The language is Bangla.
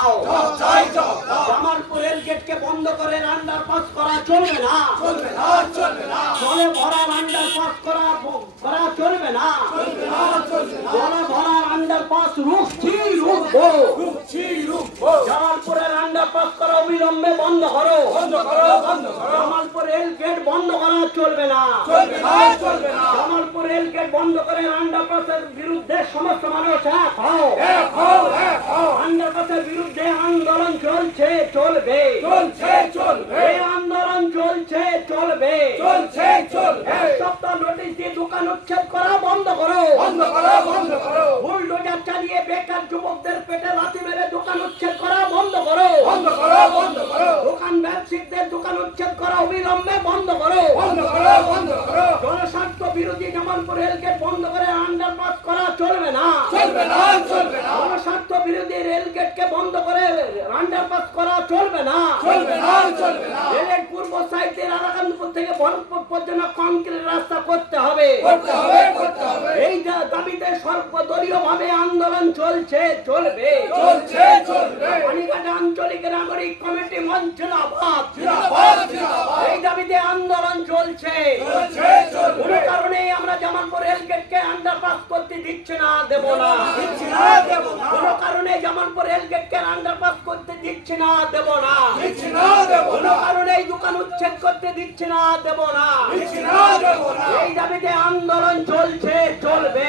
দাও। জামালপুর রেলগেটকে বন্ধ করে আন্ডারপাস করা চলবে না। জলে ভরা আন্ডারপাস করা চলবে না। জলে ভরা আন্ডারপাস রুখবো। জামালপুরের আন্ডারপাস করা অবিলম্বে বন্ধ করো। জামালপুর রেলগেট বন্ধ করা চলবে না। জামালপুর রেলগেট বন্ধ করে আন্ডারপাসের বিরুদ্ধে সমস্ত মানুষ এক হও। আন্ডারপাসের বিরুদ্ধে আন্দোলন চলছে, চলবে। এই আন্দোলন চলছে, চলবে। এক সপ্তাহ নোটিশ দিয়ে দোকান উচ্ছেদ করা বন্ধ করো। বুলডোজার চালিয়ে বেকার যুবকদের পেটে লাথি মেরে দোকান উচ্ছেদ করা বন্ধ করো। দোকান ব্যবসায়ীদের দোকান উচ্ছেদ করা অবিলম্বে বন্ধ করো। জনস্বার্থ বিরোধী জামালপুর রেলগেট বন্ধ করে আন্ডারপাস করা চলবে না। জনস্বার্থ বিরোধী রেলগেটকে বন্ধ করে আন্ডারপাস করা চলবে না। রেলের পূর্ব সাইডে রাধাকান্তপুর থেকে ভরতপুর পর্যন্ত কংক্রিট রাস্তা করতে হবে। এই দাবিতে সর্বদলীয় ভাবে আন্দোলন চলছে, চলবে। পানিঘাট আঞ্চলিক নাগরিক কমিটি মঞ্চ জিন্দাবাদ। এই দাবিতে আন্দোলন চলছে। কোন কারণে আমরা জামালপুর রেলগেটকে আন্ডারপাস করতে দিচ্ছে না, দেব না। কোন কারণে জামালপুর রেলগেটকে আন্ডারপাস করতে দিচ্ছে না, দেব না। কোন কারণে এই দোকান উচ্ছেদ করতে দিচ্ছে না, দেব না। এই দাবিতে আন্দোলন চলছে, চলবে।